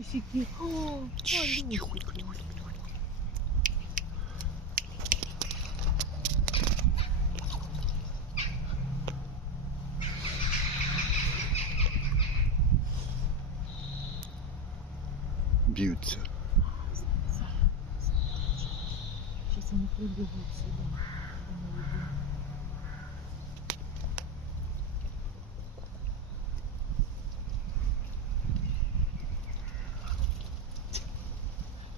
Ось які. О, Чш, малюсики. Тихонько, тихонько, тихонько. Б'ються. Сейчас они прибегут сюда.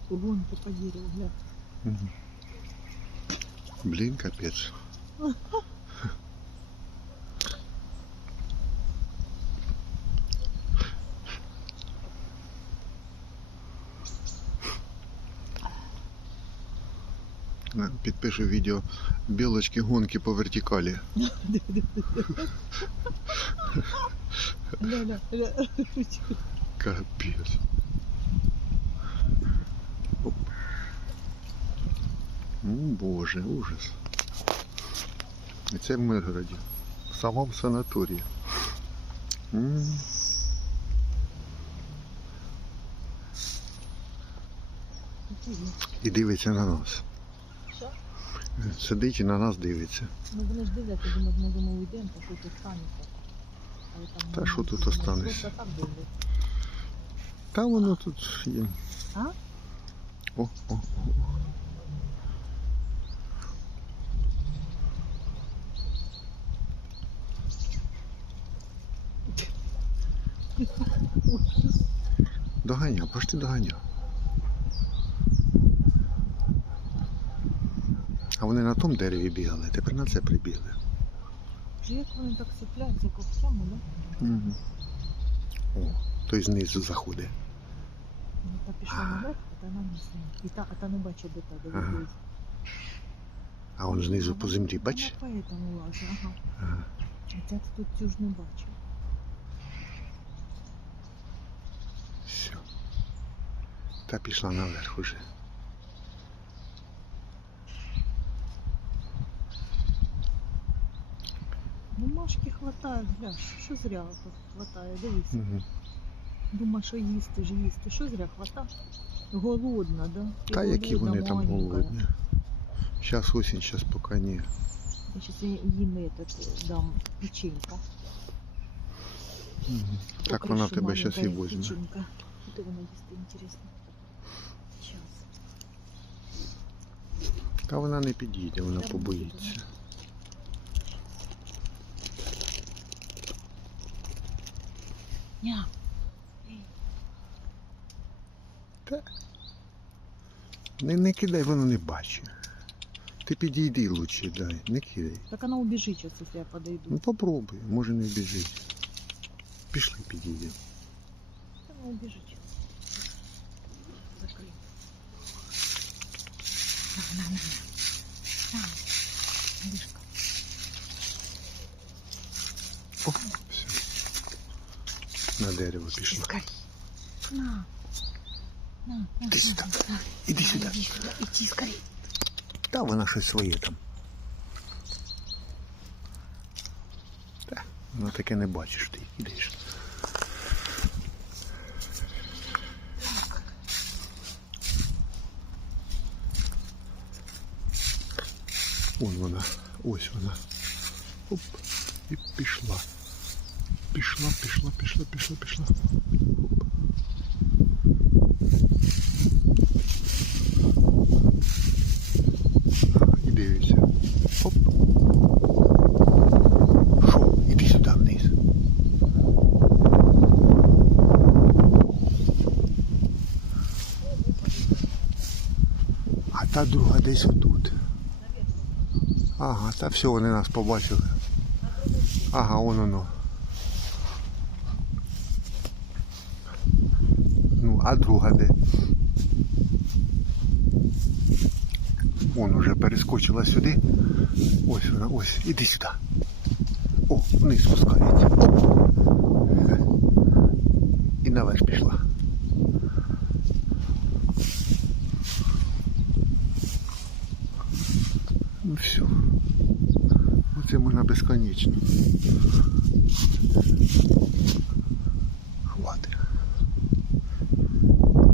Я не люблю. Вон ты по дереву, гля. Мгм. Блін, капець. На, Підпишу відео білочки гонки по вертикалі. Ля, ля, ля. Капець. Ну, Боже, ужас. І це в Миргороді. В самому санаторії. М. І дивиться на нас. Що? Сидить і на нас дивиться. Ну вони ж дивляться, думають, може ми уйдемо, то що тут станеться. Та що тут останеться? Та воно тут є. А? О, о, о. Доганя, пошти доганя. А вони на тому дереві бігали, тепер на це прибігли. Чи як вони так цепляються ковцями, да? Угу. О, той знизу заходить. Ну, та пішла наверх, а та на низ. І та, а та не бачить де та, де Ага. А он знизу по землі, бач? Вона поэтому ага. Ага. А ця тут цю ж не бачу. Все. Та пішла наверх уже. Бумажки хватає, гля, що зря хватає, дивись. Угу. Дума, що їсти ж їсти. Що зря хвата? Голодна, да? І Та які голодна, вони там маленька. голодні. Зараз осінь, зараз поки ні. Я сейчас їм этот дам печенька. Угу. Так вона в тебе зараз і возьме. Де вона їсти, інтересно? Та вона не підійде, вона побоїться. Ня. Не, не кидай, вона не бачить. Ти підійди лучше, дай, не кидай. Так она убежит сейчас, если я подойду. Ну попробуй, може не біжить. Пішли підійдемо. Она убежит. На, на, на. На. Мишка. О, все. На дерево пішла. Скорей. На. На, на, Іди сюди. на. Іди сюди. Сюда. Иди скорей. Та вона щось своє там. Та, вона таке не бачиш, ти йдеш. Вон вона, ось вона. Оп, і пішла. Пішла, пішла, пішла, пішла, пішла. Оп. І дивиться. Оп. Що? Іди сюди вниз. А та друга десь отут. Ага, та все, вони нас побачили. Ага, вон воно. Ну, а друга де? Вон уже перескочила сюди. Ось вона, ось, іди сюди. О, вниз спускається. І наверх пішла. Ну все. Оце можна безконечно.